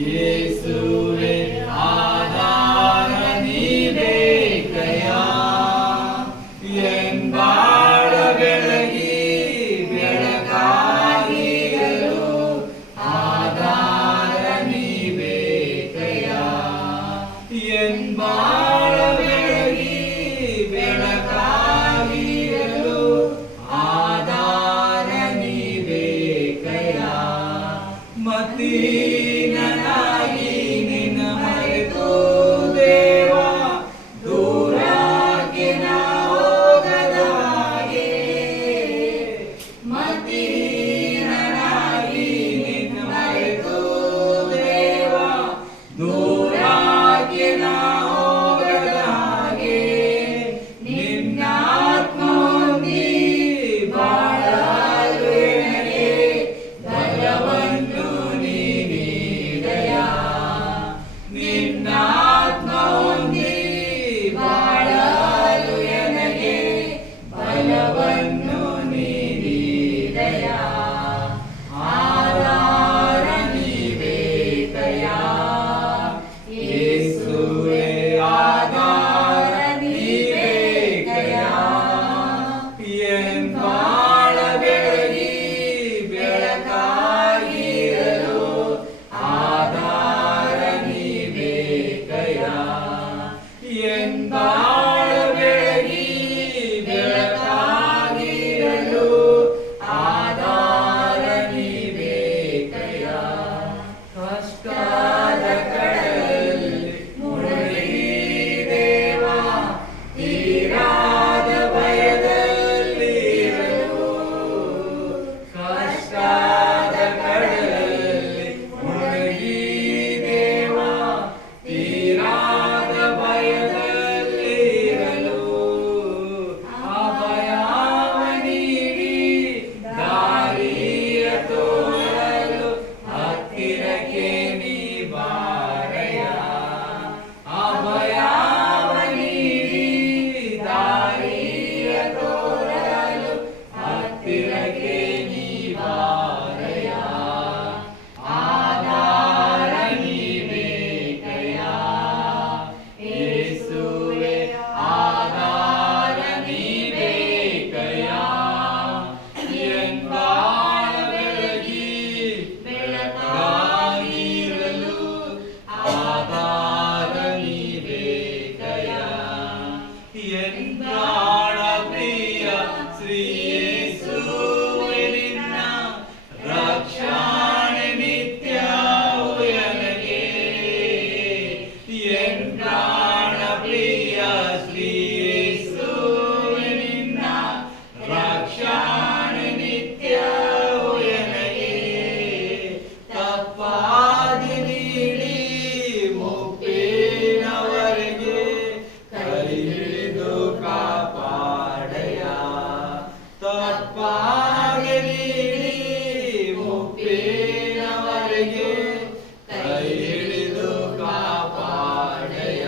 ಯೇಸುವೆ ಆಧಾರ ನೀಬೇಕಯ್ಯ. ಎನ್ ಬಾಳ ಬೆಳಗಿ ಬೆಳಕಾಗಿರಲು ಆಧಾರ ನೀಬೇಕಯ್ಯ. ಎನ್ ಬಾಳ ಬೆಳಗಿ ಬೆಳಕಾಗಿರಲು ಆಧಾರ ನೀಬೇಕಯ್ಯ. ಮತೀನನಾಗಿ ನಿನ್ನ ಮರೆತು ದೇವ ದೂರಕ್ಕೆ ನಾ ಹೋಗದ ಹಾಗೆ. ಮತೀನನಾಗಿ ನಿನ್ನ ಮರೆತು ದೇವ ದೂರಕ್ಕೆ ನಾ ಹೋಗದ ಹಾಗೆ. ನಿನ್ನ ಆತ್ಮ ಹೊಂದಿ ಬಾಳಲು ನನಗೆ ಬಲವನ್ನು ನಿನ್ನ ಆತ್ಮ ಹೊಂದಿ ಬಾಳಲು ನನಗೆ ಬಲವನ್ನು ನೀಡಿದೆಯ. ಆಧಾರ ನೀಬೇಕಯ್ಯ. ಯೇಸುವೆ ಆಧಾರ ನೀಬೇಕಯ್ಯ. ಎನ್ ಬಾಳ ಬೆಳಗಿ ಬೆಳಕಾಗಿರಲು ಆಧಾರ ನೀಬೇಕಯ್ಯ. ಎನ್ ಬಾಳ ಬೆಳಗಿ ಬೆಳಕಾಗಿರಲು ಆಧಾರ ನೀಬೇಕಯ್ಯ. ಕಷ್ಟದ ಕಡಲಲ್ಲಿ ಮುಳುಗಿ ದೇವ ತೀರಾದ ಭಯದಲ್ಲಿ ಇರಲು. ಕಷ್ಟದ ಕಡಲಲ್ಲಿ ಮುಳುಗಿ ದೇವ ತೀರಾದ ಭಯದಲ್ಲಿ ಇರಲು. ಅಭಯವ ನೀಡಿ ದಾರಿಯ ತೋರಲು ಹತ್ತಿರಕ್ಕೆ ನೀ ಬಾರಯ್ಯ. ಅಭಯವ ನೀಡಿ ದಾರಿಯ ತೋರಲು ಹತ್ತಿರಕ್ಕೆ ನೀ ಬಾರಯ್ಯ. ಆಧಾರ ನೀಬೇಕಯ್ಯ. ಯೇಸುವೆ ಆಧಾರ ನೀಬೇಕಯ್ಯ. ಎನ್ ಬಾಳ ಬೆಳಗಿ ಬೆಳಕಾಗಿರಲು ಆಧಾರ ನೀಬೇಕಯ್ಯ. ಎನ್ ಪ್ರಾಣ ಪ್ರಿಯ ಶ್ರೀ ಯೇಸುವೆ ನಿನ್ನ ರಕ್ಷಣೆ ನಿತ್ಯವೂ ನನಗೆ. ಎನ್ ಪ್ರಾಣ ಪ್ರಿಯ ಶ್ರೀ ಯೇಸುವೆ ನಿನ್ನ ರಕ್ಷಣೆ ನಿತ್ಯವೂ ನನಗೆ. ತಪ್ಪಾದಿ ನೀಡಿ ಮುಪ್ಪಿನವರೆಗೆ ಕೈ ಹಿಡಿದು ಕಾಪಾಡಯ್ಯ. ತಪ್ಪಾಗಿ ನೀಡಿ ಮುಪ್ಪಿನವರೆಗೆ ಕೈ ಹಿಡಿದು ಕಾಪಾಡಯ್ಯ.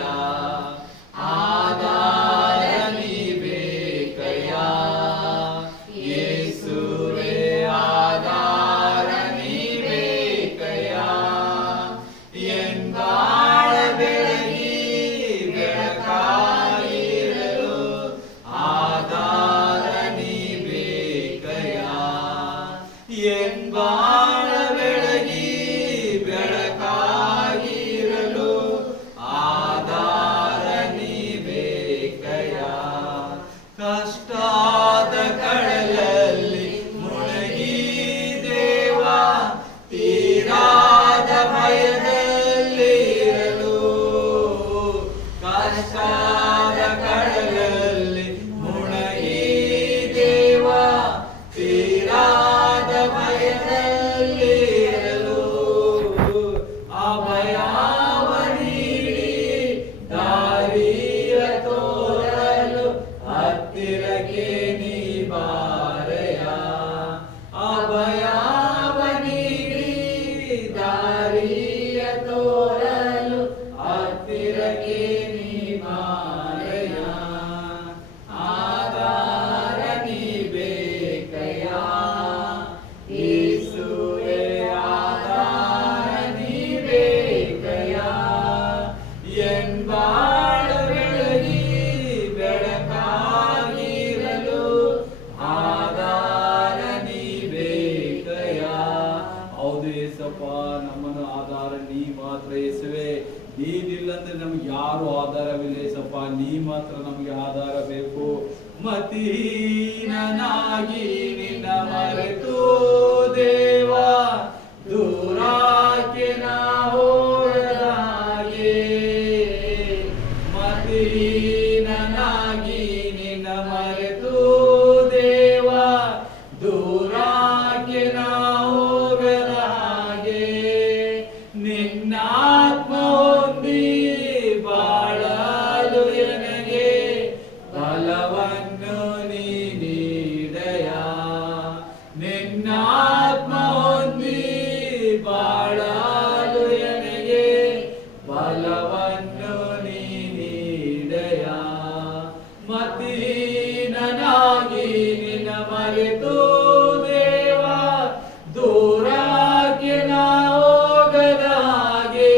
ಆಧಾರ ನೀಬೇಕಯ್ಯ. ಯೇಸುವೆ ಆಧಾರ ನೀಬೇಕಯ್ಯ. ಎನ್ ಬಾಳ ಬೆಳಗಿ ಬೆಳಕಾಗಿರಲು ಆಧಾರ ನೀಬೇಕಯ್ಯ. ಎನ್ ಬಾಳ ಬೆಳಗಿ ಬೆಳಕಾಗಿರಲು ಆಧಾರ ನೀಬೇಕಯ್ಯ. ಕಷ್ಟದ ಕಡಲಲ್ಲಿ ಮುಳುಗಿ ದೇವ ತೀರಾದ ಭಯದಲ್ಲಿ ಇರಲು. ಕಷ್ಟದ ಕಡಲಲ್ಲಿ ಮುಳುಗಿ ದೇವ ತೀರಾದ ಭಯದಲ್ಲಿ ಇರಲು. ಅಭಯವ ನೀಡಿ ದಾರಿಯ ತೋರಲು ಹತ್ತಿರಕ್ಕೆ ನೀ ಬಾರಯ್ಯ. ಅಭಯವ ನೀಡಿ ದಾರಿಯ ತೋರಲು ಹತ್ತಿರಕ್ಕೆ ನೀ ಬಾರಯ್ಯ. ಆಧಾರ ನೀಬೇಕಯ್ಯ. ಯೇಸುವೆ ಆಧಾರ ನೀಬೇಕಯ್ಯ. ಏಸಪ್ಪ, ನಮ್ಮನ್ನು ಆಧಾರ ನೀ ಮಾತ್ರ ಯೇಸುವೆ. ನೀನಿಲ್ಲಂದ್ರೆ ನಮ್ಗೆ ಯಾರು ಆಧಾರವಿಲ್ಲ ಏಸಪ್ಪ, ನೀ ಮಾತ್ರ ನಮ್ಗೆ ಆಧಾರ ಬೇಕು. ಮತೀನನಾಗಿ ನಿನ್ನ ಮರೆತು ದೇವ, ದೂರಕ್ಕೆ ನಾ ಹೋಗದಾಗೆ. ಮತೀನನಾಗಿ ನಿನ್ನ ಮರೆತು ದೇವ, ದೂರಕ್ಕೆ ನಾ ಹೋಗದ ಹಾಗೆ. ನಿನ್ನಾತ್ಮ ಹೊಂದಿ ಬಾಳಲು ನನಗೆ ಬಲವನ್ನು ನೀ ನೀಡೆಯ. ನಿನ್ನಾತ್ಮ ಹೊಂದಿ ಬಾಳಲು ನನಗೆ ಬಲವನ್ನು ನೀ ನೀಡೆಯ. ಮತೀನನಾಗಿ ನಿನ್ನ ಮರೆತು ದೇವ, ದೂರಕ್ಕೆ ನಾ ಹೋಗದ ಹಾಗೆ.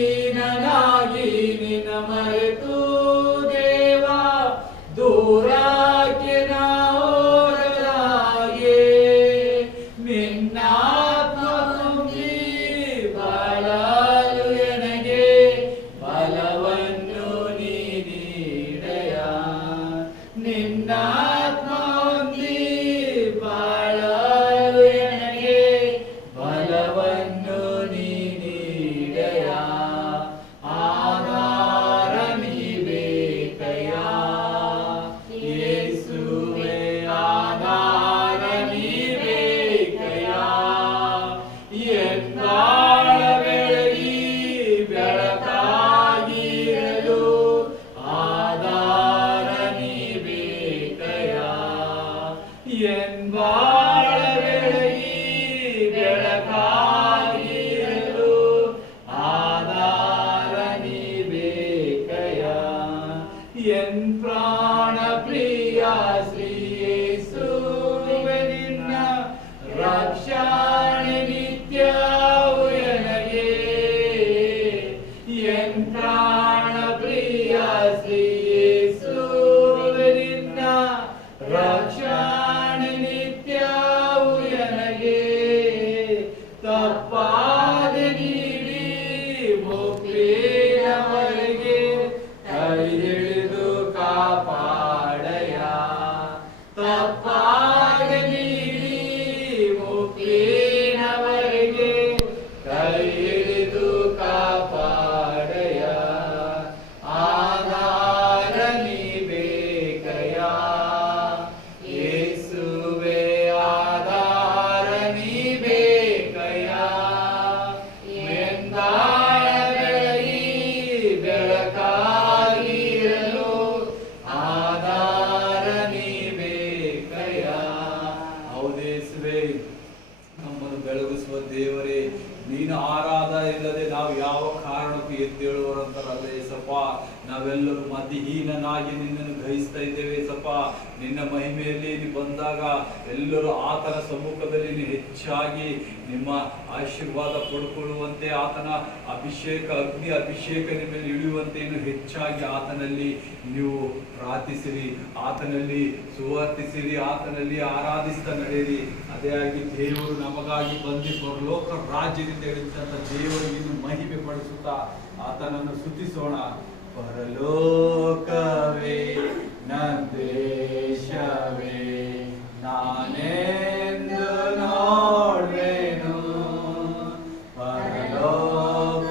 ಮತೀನನಾಗಿ ನಿನ್ನ ಮರೆತು ದೇವ, ದೂರಕ್ಕೆ ನಾ ಹೋಗದ ಹಾಗೆ. ನಿನ್ನಾತ್ಮ ತುಂಬಿ ಬಾಳಲು ನನಗೆ ಬಲವನ್ನು ನೀ ನೀಡೆಯ. ನಿನ್ನಾತ್ಮ ಹೊಂದಿ ಬಾಳಲು ನನಗೆ ಬಲವನ್ನು ನೀ ನೀಡೆಯ. ಆಧಾರ ನೀ ಬೇಕಯ್ಯ ಯೇಸುವೆ, ಆಧಾರ ನೀ ಬೇಕಯ್ಯ. ಎಂದಾಳ ಬೆಳಗಿ ಬೆಳಕಾಗಿರಲು ಆಧಾರ ನೀ ಬೇಕಯ್ಯ. ಎಂದಾಳ ಬೆಳಗಿ ಬೆಳಕಾಗಿರಲು ಆಧಾರ ನೀ ಬೇಕಯ್ಯ. ಎನ್ ಪ್ರಾಣ ಪ್ರಿಯ ಶ್ರೀ ಯೇಸುವೆ, ನಿನ್ನ ರಕ್ಷಣೆ ನಿತ್ಯವೂ ನನಗೆ. ಎನ್ ಪ್ರಾಣ ಪ್ರಿಯ ಶ್ರೀ ಯೇಸುವೆ, ನಿನ್ನ ರಕ್ಷಣೆ ನಿತ್ಯವೂ ನನಗೆ. ತಪ್ಪಾದ ನೀಡಿ ಒಪ್ಪಿನವರೆಗೆ ಕೈ ಹಿಡಿದು ಕಾಪಾಡಯ. ತಪ್ಪಾದ ನೀಡಿ ಒಪ್ಪಿನವರೆಗೆ ಕೈ ಹಿಡಿದು ಕಾಪಾಡಯ. ಆಧಾರ ನೀ ಬೇಕಯ್ಯ ಯೇಸುವೆ, ಆಧಾರ ನೀ ಬೇಕಯ್ಯ. ಮೆಂದಾಳ ಬೆಳಗಿ ಬೆಳಕಾಗಿರಲು ಆಧಾರ ನೀ ಬೇಕಯ್ಯ. ಹೌದೇಸುವೆ, ನಮ್ಮನ್ನು ಬೆಳಗಿಸುವ ದೇವರೇ, ನೀನು ಆರಾಧ ಇಲ್ಲದೆ ನಾವು ಯಾವ ಕಾರಣಕ್ಕೂ ಎದ್ದೇಳುವರಂತಾರಲ್ಲ ಏಸಪ್ಪ. ನಾವೆಲ್ಲರೂ ಮತಿಹೀನನಾಗಿ ನಿನ್ನನ್ನು ಗ್ರಹಿಸ್ತಾ ಇದ್ದೇವೆ ಏಸಪ್ಪ. ನಿನ್ನ ಮಹಿಮೆಯಲ್ಲಿ ನೀನು ಬಂದಾಗ ಎಲ್ಲರೂ ಆತನ ಸಮ್ಮುಖದಲ್ಲಿ ನೀನು ಹೆಚ್ಚಾಗಿ ನಿಮ್ಮ ಆಶೀರ್ವಾದ ಪಡ್ಕೊಳ್ಳುವಂತೆ, ಆತನ ಅಭಿಷೇಕ, ಅಗ್ನಿ ಅಭಿಷೇಕ ನಿಮ್ಮ ಮೇಲೆ ಇಳಿಯುವಂತೆ ಇನ್ನು ಹೆಚ್ಚಾಗಿ ಆತನಲ್ಲಿ ನೀವು ಪ್ರಾರ್ಥಿಸಿರಿ, ಆತನಲ್ಲಿ ಸುವರ್ತಿಸಿರಿ, ಆತನಲ್ಲಿ ಆರಾಧಿಸ್ತಾ ನಡೆಯಿರಿ. ಅದೇ ಆಗಿ ದೇವರು ನಮಗಾಗಿ ಬಂದು ಪರಲೋಕ ರಾಜ್ಯದಿಂದ ಇಳಿದಂತ ದೇವರು ಇನ್ನು ಮಹಿಮೆ ಪಡಿಸುತ್ತಾ ಆತನನ್ನು ಸ್ತುತಿಸೋಣ. ಪರಲೋಕವೇ ನಂದೇಶವೇ, ನಾನೆಂದು ನೋಡ್ವೇನು. ಪರಲೋಕವೇ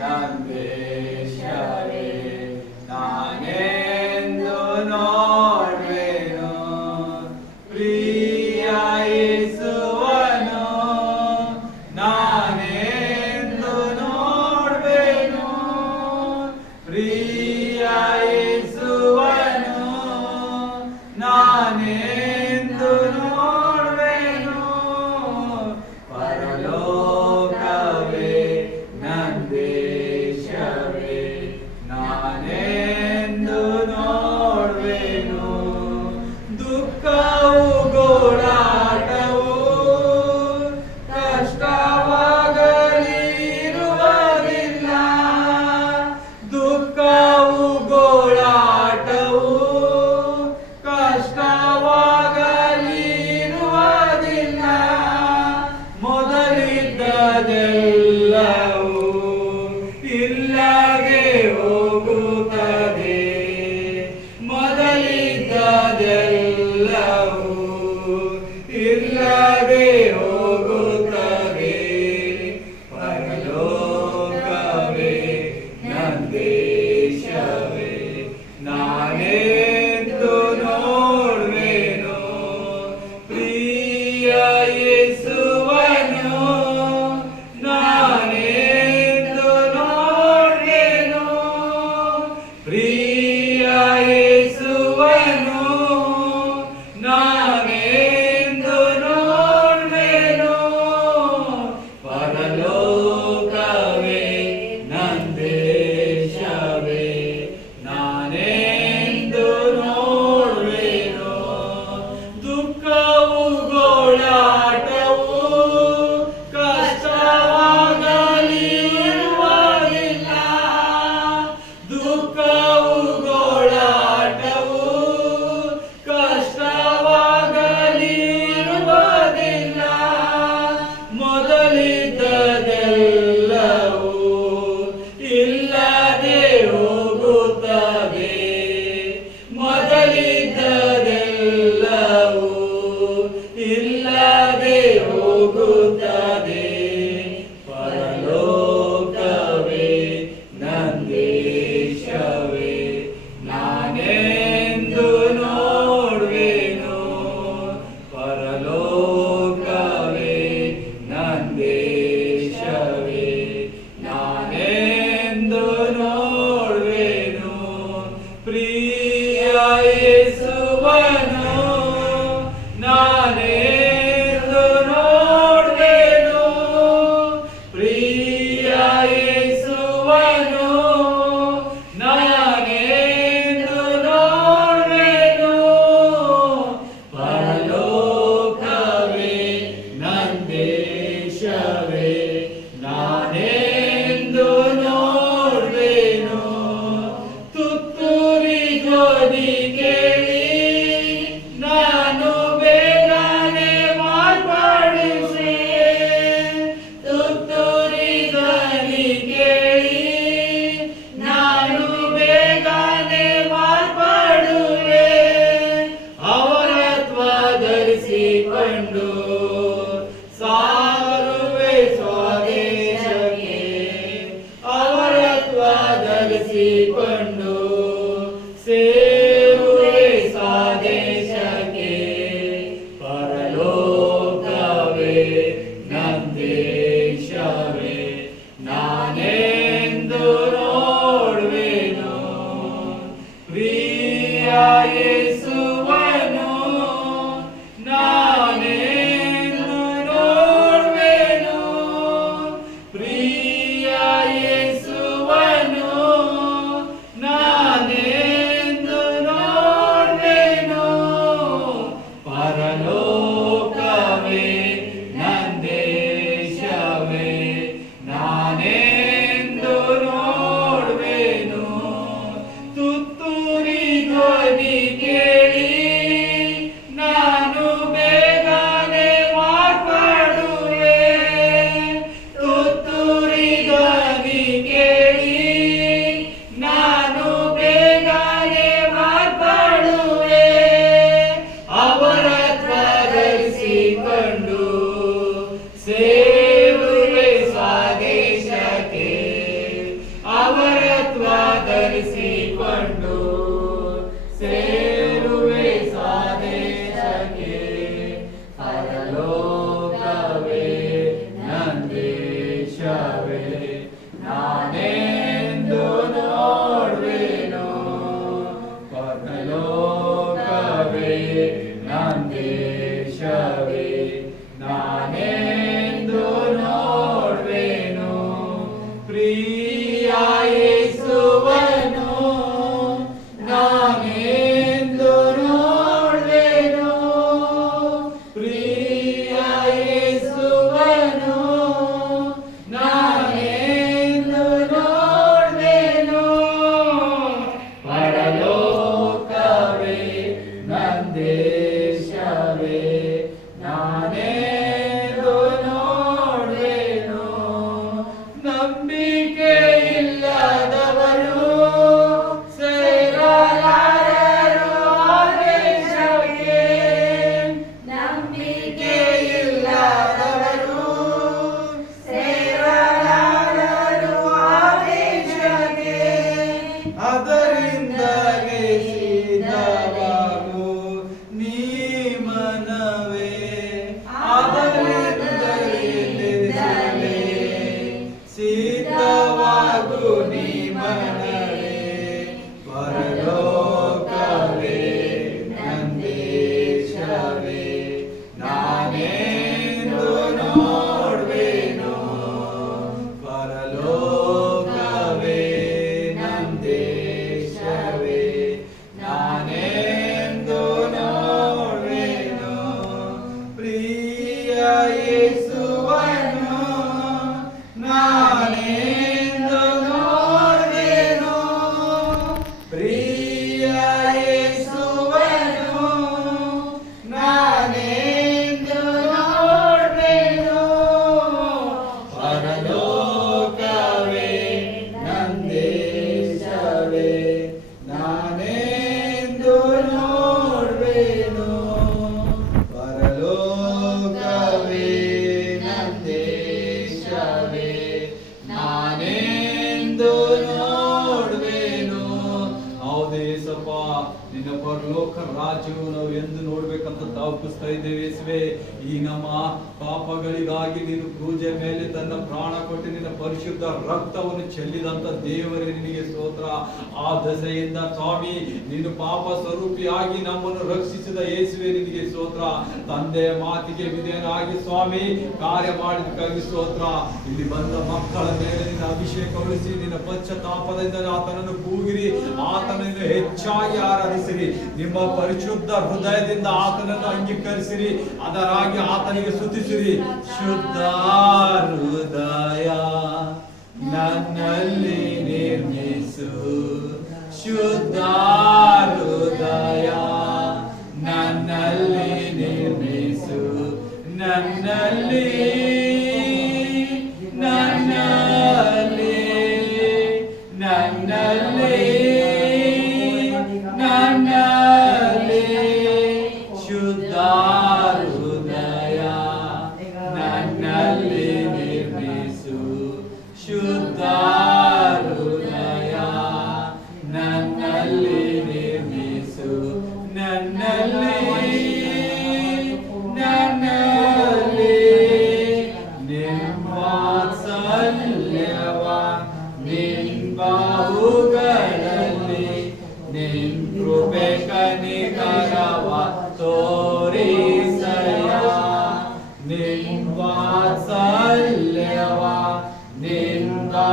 ನಂದೇಶವೇ, ನಾನೆಂದು ನೋಡ್ವೇನು. ಪ್ರಿಯ ಯೇಸುವನು ನಾನೆಂದು ನೋಡ್ವೇನು. ಪ್ರಿಯ ಯೇಸುವನು ನಾನೆಂದು ಇಲ್ಲದೆ ಹೋಗುತ್ತದೆ, ಮೊದಲಿದ್ದದೆಲ್ಲವೂ ಇಲ್ಲದೆ ಹೋಗುತ್ತದೆ. ಪರಲೋಕವೇ ನಂದೇಶವೇ ನಾನೆಂದು ನೋಡುವೆನು, ಪ್ರಿಯ ಯೇಸುವನು ನಾನೆಂದು ನೋಡುವೆನು, ಪ್ರಿಯ ಯೇಸುವನು ನಾನೆಂದು ನೋಡುವೆನು. ಯೇಸುವನ್ನು ನಾನೆಂದು ನೋಡುವೆನು, ಪ್ರಿಯ ಯೇಸುವನ್ನು ನಾನೆಂದು ನೋಡುವೆನು. ಪರಲೋಕವೇ ನಂದೇಶವೇ ನಾನೆಂದು ನೋಡುವೆನು, ಪರಲೋಕವೇ ನಂದೇಶವೇ ನಾನೆಂದು ನೋಡುವೆನು. ಹೌದೇ ಸಪ್ಪ, ನಿನ್ನ ಪರಲೋಕ ರಾಜ್ಯವು ನಾವು ಎಂದು ನೋಡ್ಬೇಕಂತ ತವಕಿಸ್ತಾ ಇದ್ದೇವೆ ಯೇಸುವೆ. ಈ ನಮ್ಮ ಪಾಪಗಳಿಗಾಗಿ ನೀನು ಪೂಜೆ ಮೇಲೆ ತನ್ನ ಪ್ರಾಣ ಕೊಟ್ಟು ನಿನ್ನ ಪರಿಶುದ್ಧ ರಕ್ತವನ್ನು ಚೆಲ್ಲಿದಂತ ದೇವರೇ ನಿನಗೆ ಸ್ತೋತ್ರ. ಆ ದಶೆಯಿಂದ ಸ್ವಾಮಿ ನೀನು ಪಾಪ ಸ್ವರೂಪಿಯಾಗಿ ನಮ್ಮನ್ನು ರಕ್ಷಿಸಿದ ಯೇಸುವೆ ನಿನಗೆ ಸ್ತೋತ್ರ. ತಂದೆಯ ಮಾತಿಗೆ ವಿಧೇಯನಾಗಿ ಸ್ವಾಮಿ ಕಾರ್ಯ ಮಾಡಿದಕ್ಕಾಗಿ ಸ್ತೋತ್ರ. ಇಲ್ಲಿ ಬಂದ ಮಕ್ಕಳ ಮೇಲೆ ನಿನ್ನ ಅಭಿಷೇಕಗೊಳಿಸಿ ನಿನ್ನ ಪಶ್ಚಾತ್ತಾಪದಿಂದ ಆತನನ್ನು ಕೂಗಿರಿ, ಆತನನ್ನು ಹೆಚ್ಚಾಗಿ ಆರಾಧಿಸಿರಿ, ನಿಮ್ಮ ಪರಿಶುದ್ಧ ಹೃದಯದಿಂದ ಆತನನ್ನು ಅಂಗೀಕರಿಸಿರಿ, ಅದರಾಗಿ ಆತನಿಗೆ ಸ್ತುತಿಸಿರಿ. ಶುದ್ಧ ಹೃದಯ ನನ್ನಲ್ಲಿ ನಿರ್ಮಿಸು, ಶುದ್ಧ ಹೃದಯ ನನ್ನಲ್ಲಿ ನಿರ್ಮಿಸು, ನನ್ನಲ್ಲಿ ನನ್ನಲ್ಲಿ ನನ್ನಲ್ಲಿ ನನ್ನಲ್ಲಿ ಶುದ್ಧ ಹೃದಯ ನನ್ನಲ್ಲಿ ನಿರ್ಮಿಸು, ಶುದ್ಧ ಹೃದಯ ನನ್ನಲ್ಲಿ ನಿರ್ಮಿಸು, ನನ್ನಲ್ಲಿ ನನ್ನಲ್ಲಿ ನಿನ್ವಾತ್ಸಲ್ಯವ ನಿನ್ಬಾಹುಗಳಲ್ಲಿ ನಿನ್ ಕೃಪೆ ಕನಿಕರವ ತೋರಿಸಯ್ಯ, ನಿನ್ವಾತ್ಸಲ್ಯವ ನಿನ್ಬಾಹುಗಳಲ್ಲಿ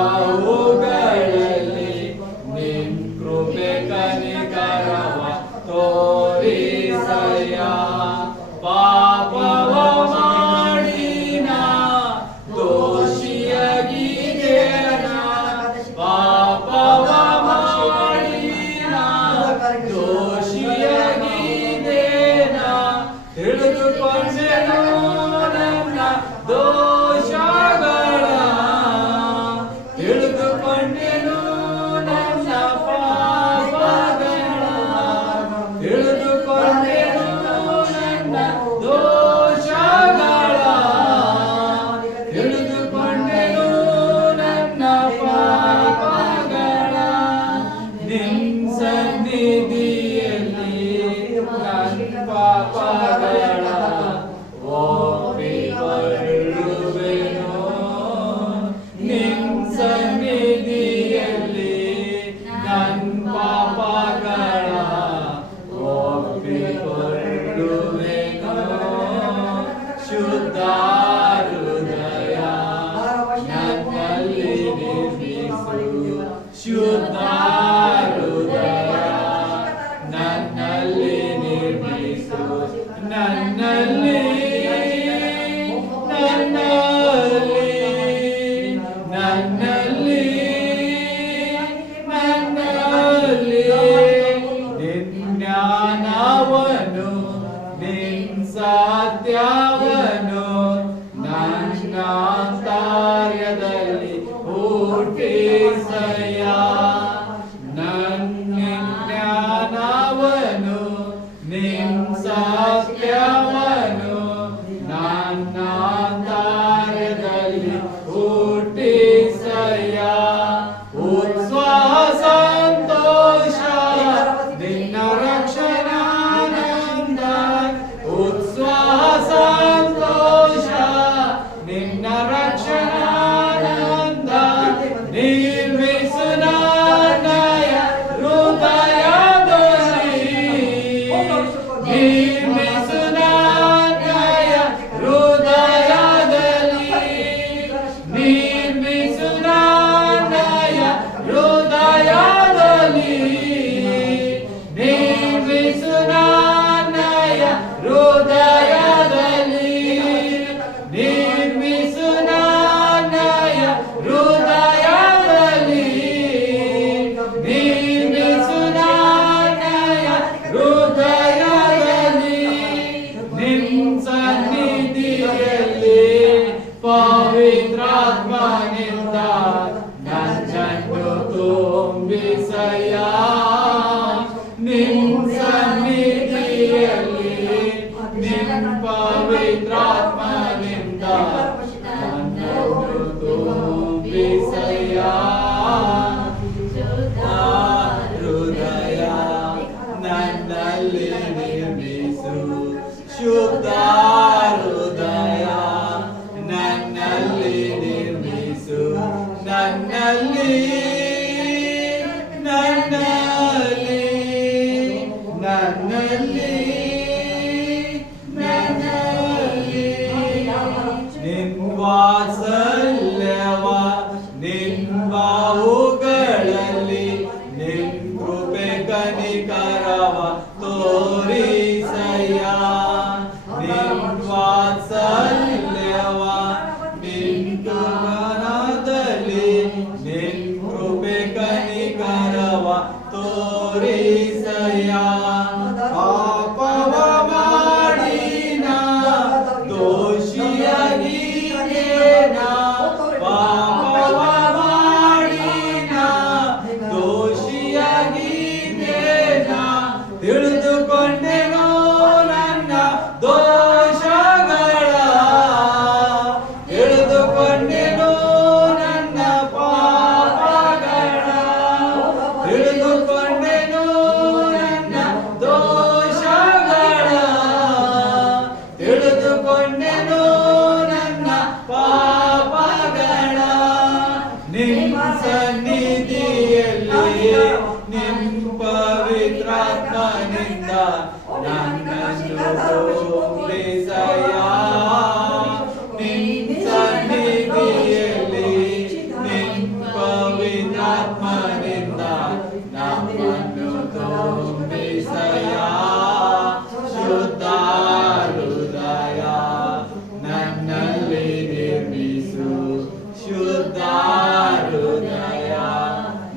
ನಿನ್ ಕೃಪೆ ಕನಿಕರವ ತೋರಿಸಯ್ಯ. ಪಾಪವ ಮಾಡಿನ ದೋಷಿಯಾಗಿದ್ದೇನ, ಪಾಪವ ಮಾಡಿನ ದೋಷಿಯಾಗಿದ್ದೇನ, ತಿಳಿದುಕೊಂಡೆನು ನನ್ನ ದೋಷಗಳ, ತಿಳಿದುಕೊಂಡೆನು ನನ್ನ ಪಾಪಗಳ, ತಿಳಿದುಕೊಂಡೆನು ನನ್ನ ದೋಷಗಳ, ತಿಳಿದುಕೊಂಡೆನು ನನ್ನ ಪಾಪಗಳ. ನಿನ್ನ ಸನ್ನಿಧಿಯಲ್ಲಿ ನನ್ನ ಪಾಪಗಳ ಒಪ್ಪಿಕೊಳ್ಳುವೆನು, ನಿನ್ನ ಸನ್ನಿಧಿಯಲ್ಲಿ ನನ್ನ ಪಾಪಗಳ ಒಪ್ಪಿಕೊಳ್ಳುವೆನು. ಶುದ್ಧ ಹೃದಯ ನನ್ನಲ್ಲಿ ನಿರ್ಮಿಸು, ಶುದ್ಧ ಹೃದಯ ನನ್ನಲ್ಲಿ ನಿರ್ಮಿಸು, ನನ್ನಲ್ಲಿ ನನ್ನಲ್ಲಿ ನನ್ನಲ್ಲಿ ನನ್ನಲ್ಲಿ ನಿನ್ನ ಜ್ಞಾನವನು ನಿನ್ನ ಸತ್ಯವನು ನನ್ನ ಅಂತರ್ಯದಲ್ಲಿ ಹುಟ್ಟಿಸಯ್ಯ, ನನ್ನ ಜ್ಞಾನವನು ನಿನ್ನ ಸತ್ಯವನು ನನ್ನ ಅಂತರ್ಯದಲ್ಲಿ ಹುಟ್ಟಿಸಯ್ಯ. ಉತ್ಸಾಹ ಸಂತೋಷ ನಿನ್ನ ರಕ್ಷಣಾನಂದ, ಉತ್ಸಾಹ ಸಂತೋಷ ನಿನ್ನ ರಕ್ಷಣಾನಂದ, ನಿರ್ಮಿಸು ನನ್ನಯ ಹೃದಯದಲ್ಲಿ, ನಿರ್ಮಿಸು ನನ್ನಯ ಹೃದಯದಲ್ಲಿ ವಾತ್ಸಲ್ಯವ ನಿನ್ ಬಾಹುಗಳಲ್ಲಿ ನಿನ್ ಕೃಪೆ ಕನಿಕರವ ತೋರಿಸಯ್ಯ ನಿನ್ ವಾತ್ಸಲ್ಯವ ನಿನ್ ಗಮನದಲ್ಲಿ ನಿನ್ ಕೃಪೆ ಕನಿಕರವ ತೋರಿಸಯ್ಯ ಪಾಪವ ಮಾಡಿನ ದೋಷಿಯಾಗಿದ್ದೇನ ಪಾಪವ ಮಾಡಿನ ದೋಷಿಯಾಗಿದ್ದೇನ ತಿಳಿದುಕೊಂಡೆನೋ ನನ್ನ ದೋಷಗಳ ತಿಳಿದುಕೊಂಡೆನೋ ನನ್ನ ಪಾಪಗಳ ತಿಳಿದುಕೊಂಡೆನೋ ನನ್ನ ದೋಷಗಳ ತಿಳಿದುಕೊಂಡೆನೋ ನನ್ನ ಪಾಪಗಳ ನಿನ್ನ ಸನ್ನಿಧಿಯಲ್ಲಿ ನಿನ್ನ ಪವಿತ್ರಾತ್ಮನಿಂದ ನನ್ನನ್ನು ತುಂಬಿಸಯ್ಯ ನಿನ್ನ ಸನ್ನಿಧಿಯಲ್ಲಿ ನಿನ್ನ ಪವಿತ್ರಾತ್ಮನಿಂದ ನಮ್ಮನ್ನು ತುಂಬಿಸಯ್ಯ ಶುದ್ಧ ಹೃದಯ ನನ್ನಲ್ಲಿ ನಿರ್ಮಿಸು ಶುದ್ಧ ಹೃದಯ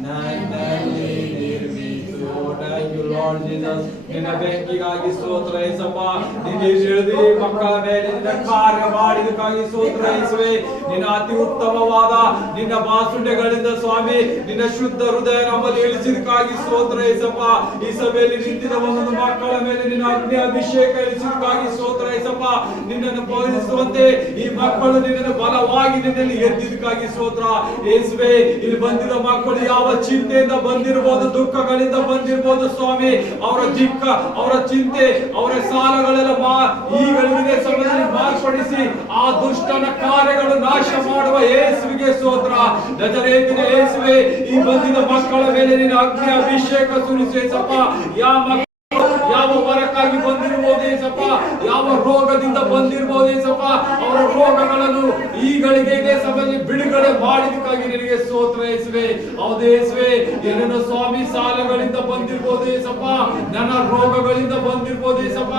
ನನ್ನಲ್ಲಿ ನಿರ್ಮಿಸು. Thank you Lord Jesus. ನಿನ್ನ ಬೆಂಕಿಗಾಗಿ ಸ್ತೋತ್ರ ಯೇಸಪ್ಪ. ನಿನ್ನ ಇಳಿದು ಮಕ್ಕಳ ಮೇಲೆ ನಿನ್ನ ಕಾರ್ಯ ಮಾಡಿದಕ್ಕಾಗಿ ಸ್ತೋತ್ರ ಯೇಸುವೆ. ನಿನ್ನ ಅತಿ ಉತ್ತಮವಾದ ನಿನ್ನ ಬಾಸುಂಡೆಗಳಿಂದ ಸ್ವಾಮಿ ನಿನ್ನ ಶುದ್ಧ ಹೃದಯ ನಮ್ಮಲ್ಲಿ ಇಳಿಸಿದಕ್ಕಾಗಿ ಸ್ತೋತ್ರ ಯೇಸಪ್ಪ. ಈ ಸಭೆಯಲ್ಲಿ ನಿಂತಿನ ಒಂದೊಂದು ಮಕ್ಕಳ ಮೇಲೆ ನಿನ್ನ ಅಗ್ನಿ ಅಭಿಷೇಕ ಇಳಿಸಿದಕ್ಕಾಗಿ ಸ್ತೋತ್ರ ಯೇಸಪ್ಪ. ನಿನ್ನನ್ನು ಪವಿತ್ರಿಸುವಂತೆ ಈ ಮಕ್ಕಳು ನಿನ್ನನ್ನು ಬಲವಾಗಿ ನಿನ್ನಲ್ಲಿ ಎದ್ದಿದ್ದಕ್ಕಾಗಿ ಸ್ತೋತ್ರ ಯೇಸುವೆ. ಇಲ್ಲಿ ಬಂದಿದ್ದ ಮಕ್ಕಳು ಯಾವ ಚಿಂತೆಯಿಂದ ಬಂದಿರಬಹುದು, ದುಃಖಗಳಿಂದ ಬಂದಿರಬಹುದು ಸ್ವಾಮಿ. ಅವರ ದಿಕ್ಕ ಅವರ ಚಿಂತೆ ಅವರ ಸಾಲಗಳೆಲ್ಲ ಈಗಲಿಗೆ ಸಮಯದಲ್ಲಿ ಮಾರ್ಪಡಿಸಿ ಆ ದುಷ್ಟನ ಕಾರ್ಯಗಳು ನಾಶ ಮಾಡುವ ಯೇಸುವಿಗೆ ಸ್ತೋತ್ರ. ನಜರೇತಿನ ಯೇಸುವೆ, ಈ ಬಂದಿದ ಮಕ್ಕಳ ಮೇಲೆ ನಿನ್ನ ಅಗ್ನಿ ಅಭಿಷೇಕ ಸುರಿಸು ಯೇಸಪ್ಪ. ಯಾವ ವರಕ್ಕಾಗಿ ಬಂದಿರಬಹುದು ಯೇಸಪ್ಪ, ಯಾವ ರೋಗದಿಂದ ಬಂದಿರಬಹುದು ಯೇಸಪ್ಪ, ಅವರ ರೋಗಗಳನ್ನು ಈಗಳಿಗೆ ಇದೇ ಸಮಯದಲ್ಲಿ ಬಿಡುಗಡೆ ಮಾಡಿದಕ್ಕಾಗಿ ನಿನಗೆ ಸ್ತೋತ್ರ ಯೇಸುವೆ. ಹೌದು ಯೇಸುವೆ, ಏನನ್ನು ಸ್ವಾಮಿ ಸಾಲಗಳಿಂದ ಬಂದಿರಬಹುದು ಯೇಸಪ್ಪ, ನನ್ನ ರೋಗಗಳಿಂದ ಬಂದಿರಬಹುದು ಯೇಸಪ್ಪ.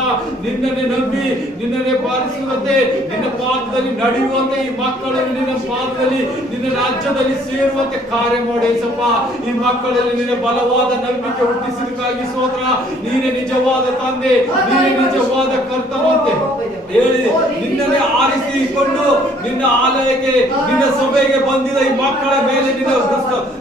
ನಿನ್ನನ್ನೇ ನಂಬಿ ನಿನ್ನನ್ನೇ ಪಾಲಿಸುವಂತೆ ನಿನ್ನ ಪಾದದಲ್ಲಿ ನಡೆಯುವಂತೆ ಈ ಮಕ್ಕಳನ್ನು ನಿನ್ನ ಪಾದದಲ್ಲಿ ನಿನ್ನ ರಾಜ್ಯದಲ್ಲಿ ಸೇರುವಂತೆ ಕಾರ್ಯ ಮಾಡಿ ಯೇಸಪ್ಪ. ಈ ಮಕ್ಕಳಲ್ಲಿ ನಿನ್ನ ಬಲವಾದ ನಂಬಿಕೆ ಹುಟ್ಟಿಸಿದಕ್ಕಾಗಿ ಸ್ತೋತ್ರ. ನೀನೇ ನಿಜವಾದ ತಂದೆ, ನೀನೇ ನಿಜವಾದ ಕರ್ತವಂತೆ ಹೇಳಿ ನಿನ್ನನ್ನೇ ಆರಿಸಿಕೊಂಡು ನಿನ್ನ ಆಲಯಕ್ಕೆ ನಿನ್ನ ಸಭೆಗೆ ಬಂದಿದ ಈ ಮಕ್ಕಳ ಮೇಲೆ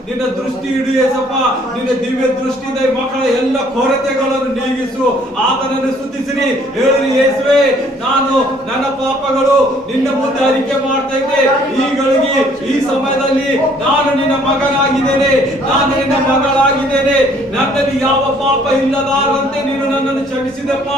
ನಿನ್ನ ದೃಷ್ಟಿ ಇಡು ಯೇಸಪ್ಪ. ನಿನ್ನ ದಿವ್ಯ ದೃಷ್ಟಿಯಿಂದ ಈ ಮಕ್ಕಳ ಎಲ್ಲ ಕೊರತೆಗಳನ್ನು ನೀಗಿಸು. ಆತನನ್ನು ಸ್ತುತಿಸಿರಿ, ಹೇಳಿರಿ ಯೇಸುವೆ, ನಾನು ನನ್ನ ಪಾಪಗಳು ನಿನ್ನ ಮುಂದೆ ಅರಿಕೆ ಮಾಡ್ತಾ ಇದ್ದೆ. ಈಗಳಿಗೆ ಈ ಸಮಯದಲ್ಲಿ ನಾನು ನಿನ್ನ ಮಗನಾಗಿದ್ದೇನೆ, ನಾನು ನಿನ್ನ ಮಗಳಾಗಿದ್ದೇನೆ. ನನ್ನಲ್ಲಿ ಯಾವ ಪಾಪ ಇಲ್ಲದಾರಂತೆ ನೀನು ನನ್ನನ್ನು ಕ್ಷಮಿಸಿದಪ್ಪ.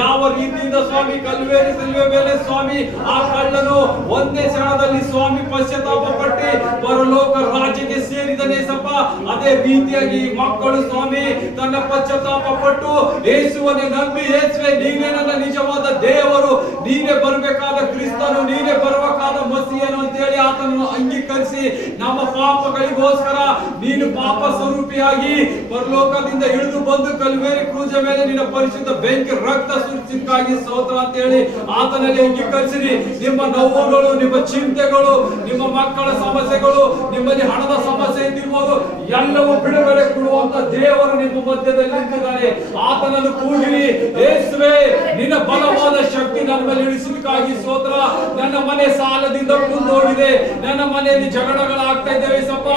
ಯಾವ ರೀತಿಯಿಂದ ಸ್ವಾಮಿ ಕಲ್ವೇರಿ ಸಿಲುವೆ ಮೇಲೆ ಸ್ವಾಮಿ ಆ ಕಳ್ಳನು ಒಂದೇ ಕ್ಷಣದಲ್ಲಿ ಸ್ವಾಮಿ ಪಶ್ಚಾತ್ತಾಪ ಪಟ್ಟಿ ಪರಲೋಕ ರಾಜ್ಯಕ್ಕೆ ಸೇರಿದನೇ ಸಪ್ಪ. ಅದೇ ರೀತಿಯಾಗಿ ಮಕ್ಕಳು ಸ್ವಾಮಿ ತನ್ನ ಪಶ್ಚಾತ್ತಾಪ ಪಟ್ಟು ಯೇಸುವನ್ನೇ ನಂಬಿ, ಯೇಸುವೆ ನೀನೇ ನನ್ನ ನಿಜವಾದ ದೇವರು, ನೀನೇ ಬರಬೇಕಾದ ಕ್ರಿಸ್ತನು, ನೀನೇ ಬರಬೇಕಾದ ಮಸಿಯನು ಅಂತ ಹೇಳಿ ಆತನನ್ನು ಅಂಗೀಕರಿಸಿ ನಮ್ಮ ಪಾಪಗಳಿಗೋಸ್ಕರ ನೀನು ಪಾಪ ಸ್ವರೂಪಿಯಾಗಿ ಪರಲೋಕದಿಂದ ಇಳಿದು ಬಂದು ಕಲ್ವೇರಿ ಕ್ರೂಜ ಮೇಲೆ ನಿನ್ನ ಪರಿಶುದ್ಧ ಬೆಂಕಿ ರಕ್ತ ಸುರಿಸಿದಕ್ಕಾಗಿ ಸ್ತೋತ್ರ ಅಂತ ಹೇಳಿ ಆತನಲ್ಲಿ ಅಂಗೀಕರಿಸಿರಿ. ನಿಮ್ಮ ನೋವುಗಳು, ನಿಮ್ಮ ಚಿಂತೆಗಳು, ನಿಮ್ಮ ಮಕ್ಕಳ ಸಮಸ್ಯೆಗಳು, ನಿಮ್ಮಲ್ಲಿ ಹಣದ ಸಮಸ್ಯೆ ಇದ್ದಿರ್ಬೋದು, ಎಲ್ಲವೂ ಬಿಡುಗಡೆ ಕೊಡುವಂತ ದೇವರು ನಿಮ್ಮ ಮಧ್ಯದಲ್ಲಿ ನಿಂತಿದ್ದಾನೆ. ಆತನನ್ನು ಕೂಗಿರಿ, ಯೇಸುವೆ ನಿನ್ನ ಬಲವಾದ ಶಕ್ತಿ ನನ್ನ ಮೇಲೆ ಇಳಿಸಿದಕ್ಕಾಗಿ ಸ್ತೋತ್ರ. ನನ್ನ ಮನೆ ಸಾಲದಿಂದ ಕುಂದೋಗಿದೆ, ನನ್ನ ಮನೆಯಲ್ಲಿ ಜಗಳಗಳಾಗ್ತಾ ಇದ್ದೇವೆ ಸಪ್ಪ.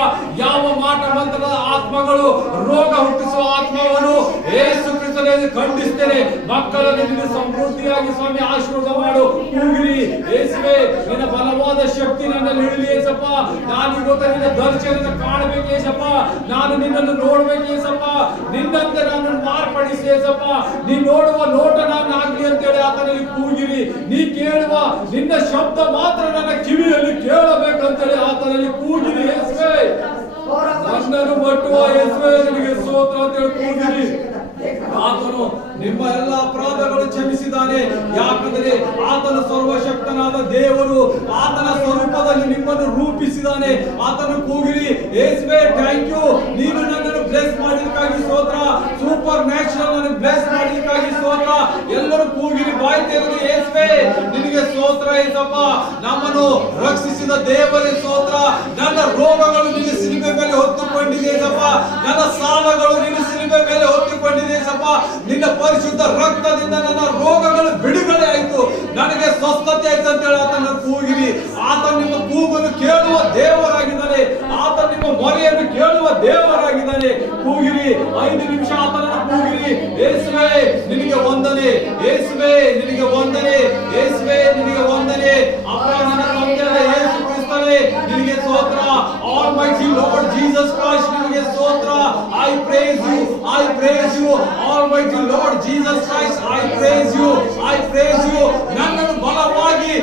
ಯಾವ ಮಾಟ ಮಂತ್ರದ ಆತ್ಮಗಳು, ರೋಗ ಹುಟ್ಟಿಸುವ ಆತ್ಮವನ್ನು ಯೇಸು ಕ್ರಿಸ್ತನಲ್ಲಿ ಖಂಡಿಸ್ತೇನೆ. ಮಕ್ಕಳನ್ನು ನೀನು ಸಮೃದ್ಧಿಯಾಗಿ ಸ್ವಾಮಿ ಆಶೀರ್ವಾದ ಮಾಡು. ಕೂಗಿರಿ, ಯೇಸುವೆ ನಿನ್ನ ಬಲವಾದ ಶಕ್ತಿ ನನ್ನಲ್ಲಿ ಇಳಿಲಿ ಯೇಸಪ್ಪ. ನಾನು ಇವತ್ತು ನಿನ್ನ ದರ್ಶನ ಕಾಣಬೇಕು ಯೇಸಪ್ಪ, ನಾನು ನಿನ್ನನ್ನು ನೋಡ್ಬೇಕು ಯೇಸಪ್ಪ, ನಿನ್ನಂತೆ ನನ್ನನ್ನು ಮಾರ್ಪಡಿಸಿ ಯೇಸಪ್ಪ. ನೀ ನೋಡುವ ನೋಟ ನಾನು ಆಗ್ಲಿ ಅಂತೇಳಿ ಆತನಲ್ಲಿ ಕೂಗಿರಿ. ನೀ ಕೇಳುವ ನಿನ್ನ ಶಬ್ದ ಮಾತ್ರ ನನ್ನ ಕಿವಿಯಲ್ಲಿ ಕೇಳಬೇಕಂತೇಳಿ ಆತನಲ್ಲಿ ಕೂಗಿರಿ. ಯೇಸುವೆ ನನ್ನನ್ನು ಮಟ್ಟುವ ಯೇಸುವೆ ನಿನಗೆ ಸ್ತೋತ್ರ ಅಂತೇಳಿ ಕೂಗಿರಿ. ಆತನು ನಿಮ್ಮ ಎಲ್ಲ ಅಪರಾಧಗಳು ಕ್ಷಮಿಸಿದ್ದಾನೆ, ಯಾಕಂದರೆ ಆತನು ಸರ್ವಶಕ್ತನಾದ ದೇವರು ಆತನ ಸ್ವರೂಪದಲ್ಲಿ ನಿಮ್ಮನ್ನು ರೂಪಿಸಿದಾನೆ. ಆತನು ಕೂಗಿರಿ, ಯೇಸುವೆ ಥ್ಯಾಂಕ್ ಯು, ನೀನು ನನ್ನನ್ನು ಬ್ಲೆಸ್ ಮಾಡಿದಕ್ಕಾಗಿ ಸ್ತೋತ್ರ. ಸೂಪರ್ ನ್ಯಾಚುರಲ್ ಅನ್ನು ಬ್ಲೆಸ್ ಮಾಡಿದಕ್ಕಾಗಿ ಸ್ತೋತ್ರ. ಎಲ್ಲರೂ ಕೂಗಿರಿ, ಬಾಯಿ ತೆರೆದು ಯೇಸುವೆ ನಿನಗೆ ಸ್ತೋತ್ರ. ಏಸಪ್ಪ, ನಮ್ಮನ್ನು ರಕ್ಷಿಸಿದ ದೇವರೇ ಸ್ತೋತ್ರ. ನನ್ನ ರೋಗಗಳು ನಿನ್ನ ಶಿಲುಬೆ ಮೇಲೆ ಹೊತ್ತುಕೊಂಡಿದೆ ಏಸಪ್ಪ. ನನ್ನ ಸಾಲಗಳು ನಿನ್ನ ಶಿಲುಬೆ ಮೇಲೆ ಹೊತ್ತುಕೊಂಡಿದೆ ಏಸಪ್ಪ. ನಿನ್ನ ಪರಿಶುದ್ಧ ರಕ್ತದಿಂದ ನನ್ನ ರೋಗಗಳು ಬಿಡುಗಡೆ ಆಯಿತು, ನನಗೆ ಸ್ವಸ್ಥತೆ ಆಯ್ತು ಅಂತ ಹೇಳಿ ಆತನ ಕೂಗಿರಿ. ಆತ ನಿಮ್ಮ ಕೂಗನ್ನು ಕೇಳುವ ದೇವರಾಗಿದ್ದಾನೆ. ಆತ ನಿಮ್ಮ ಮೊರೆಯನ್ನು ಕೇಳುವ ದೇವರಾಗಿದ್ದಾನೆ. ಕೂಗಿರಿ, 5 ನಿಮಿಷ ಆತನನ್ನು ಕೂಗಿರಿ. ಯೇಸುವೆ ನಿನಗೆ ವಂದನೆ, ಯೇಸುವೆ ನಿನಗೆ ವಂದನೆ, ಯೇಸುವೆ ನಿನಗೆ ವಂದನೆ. ಅಪ್ಪ, ನನ್ನ ತಂದೆಯಾದ ಯೇಸು ಕ್ರಿಸ್ತನೇ ನಿನಗೆ ಸ್ತೋತ್ರ. Almighty Lord Jesus Christ ನಿನಗೆ ಸ್ತೋತ್ರ. I praise you, I praise you. Almighty Lord Jesus Christ, I praise you, I praise you. ನನ್ನನ್ನು ಬಲವಾಗಿ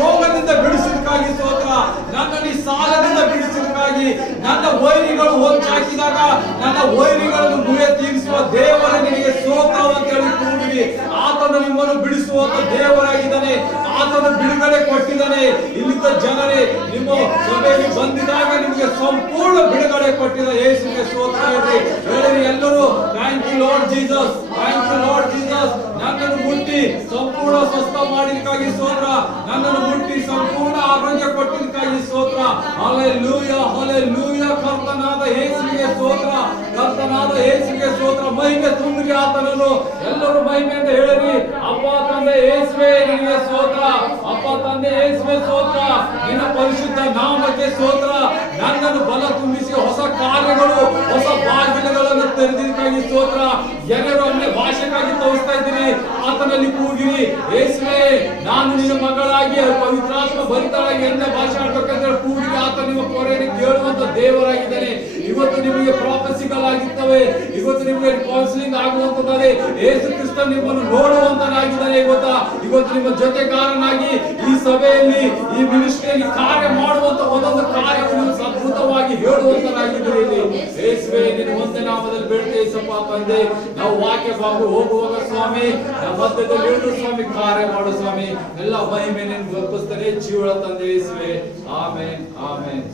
ರೋಗದಿಂದ ಬಿಡಿಸಿದಕ್ಕಾಗಿ ಸ್ತೋತ್ರ. ನನ್ನನ್ನು ಈ ಸಾಲದಿಂದ ಬಿಡಿಸಿದಕ್ಕಾಗಿ, ನನ್ನ ವೈರಿಗಳು ಹೊಂಚಾಕಿದಾಗ ನನ್ನ ವೈರಿಗಳನ್ನು ಮುಯ ತೀರಿಸುವ ದೇವರ ನಿನಗೆ ಸ್ತೋತ್ರ ಅಂತ ಹೇಳಿ ಕೂಗಿರಿ. ಆತನು ನಿಮ್ಮನ್ನು ಬಿಡಿಸುವಂತ ದೇವರಾಗಿದ್ದಾನೆ. ಆತನು ಬಿಡುಗಡೆ ಕೊಟ್ಟಿದ್ದಾನೆ. ಇಲ್ಲಿದ್ದ ಜನರೇ, ನಿಮ್ಮ ಸಭೆಯಲ್ಲಿ ಬಂದಿದಾಗ ನಿಮಗೆ ಸಂಪೂರ್ಣ ಬಿಡುಗಡೆ ಕೊಟ್ಟಿದ ಯೇಸುವಿಗೆ ಸ್ತೋತ್ರ ಹೇಳ್ರಿ. ಎಲ್ಲರೂ thank you Lord Jesus, thank you Lord Jesus. ನನ್ನನ್ನು ಮುಟ್ಟಿ ಸಂಪೂರ್ಣ ಸ್ವಸ್ಥ ಮಾಡಿದಕ್ಕಾಗಿ ಸ್ತೋತ್ರ. ನನ್ನನ್ನು ಮುಟ್ಟಿ ಸಂಪೂರ್ಣ ಆರೋಗ್ಯ ಕೊಟ್ಟಿದ್ದಕ್ಕಾಗಿ ಸ್ತೋತ್ರ. Hallelujah, hallelujah. ಕರ್ತನಾದ ಯೇಸುವಿಗೆ ಸ್ತೋತ್ರ, ಕರ್ತನಾದ ಯೇಸುವಿಗೆ ಸ್ತೋತ್ರ. ಮಹಿಮೆ ತುಂಬಿರಿ ಆತನನ್ನು. ಎಲ್ಲರೂ ಮಹಿಮೆಯಿಂದ ಹೇಳಿರಿ, ಅಪ್ಪ ತಂದೆ ಯೇಸುವೆ ನಿನಗೆ ಸ್ತೋತ್ರ, ಅಪ್ಪ ತಂದೆ ಯೇಸುವೆ ಸ್ತೋತ್ರ. ನಿನ್ನ ಪರಿಶುದ್ಧ ನಾಮಕ್ಕೆ ಸ್ತೋತ್ರ. ನನ್ನನ್ನು ಬಲ ತುಂಬಿಸಿ ಹೊಸ ಕಾರ್ಯಗಳು, ಹೊಸ ಬಾಗಿಲುಗಳನ್ನು ತೆರೆದಿದ್ದಕ್ಕಾಗಿ ಸ್ತೋತ್ರ. ಎಲ್ಲರೂ ಅನ್ಯ ಭಾಷೆಗಾಗಿ ತೋರಿಸ್ತಾ ಇದ್ದೀರಿ, ಆತನಲ್ಲಿ ಕೂಗಿರಿ. ಯೇಸುವೆ, ನಾನು ನಿನ್ನ ಮಗಳಾಗಿ ಪವಿತ್ರಾತ್ಮ ಭರಿತರಾಗಿ ಅನ್ಯ ಭಾಷೆ ಆಡ್ಬೇಕಂತ ಕೂಗಿರಿ. ಆತ ನಿಮ್ಮ ಕೊರೆಯನ್ನು ಕೇಳುವಂತ ದೇವರಾಗಿದ್ದಾನೆ. ಇವತ್ತು ನಿಮಗೆ ಪ್ರಾಫೆಸಿಗಳಾಗಿರ್ತವೆ, ಇವತ್ತು ನಿಮಗೆ ಕೌನ್ಸಿಲಿಂಗ್ ಆಗುವಂತದ್ದಾನೆ. ಯೇಸು ಕ್ರಿಸ್ತ ನಿಮ್ಮನ್ನು ನೋಡುವಂತನಾಗಿದ್ದಾನೆ. ಇವತ್ತು ನಿಮ್ಮ ಜೊತೆಗಾರನಾಗಿ ಈ ಸಭೆಯಲ್ಲಿ, ಈ ಮಿನಿಸ್ಟ್ರಿಯಲ್ಲಿ ಕಾರ್ಯ ಮಾಡುವಂತ ಒಂದೊಂದು ಕಾರ್ಯವನ್ನು ಅದ್ಭುತವಾಗಿ ಹೇಳುವಂತನಾಗಿದ್ದೀರಿ. ಯೇಸುವೆ, ನಿನ್ನ ಒಂದೇ ನಾಮದಲ್ಲಿ ಬೇಡ್ತೇವೆ ಯೇಸಪ್ಪ ತಂದೆ. ನಾವು ವಾಕ್ಯ ಬಾಬು ಹೋಗುವಾಗ ಸ್ವಾಮಿ, ನಮ್ಮ ಮಧ್ಯದಲ್ಲಿ ಇಳಿದು ಸ್ವಾಮಿ ಕಾರ್ಯ ಮಾಡು ಸ್ವಾಮಿ. ಎಲ್ಲ ಮಹಿಮೆ ನಿನ್ಗೆ ಒಪ್ಪಿಸ್ತಾನೆ ಜೀವಳ ತಂದೆ ಯೇಸುವೆ. Amen, amen.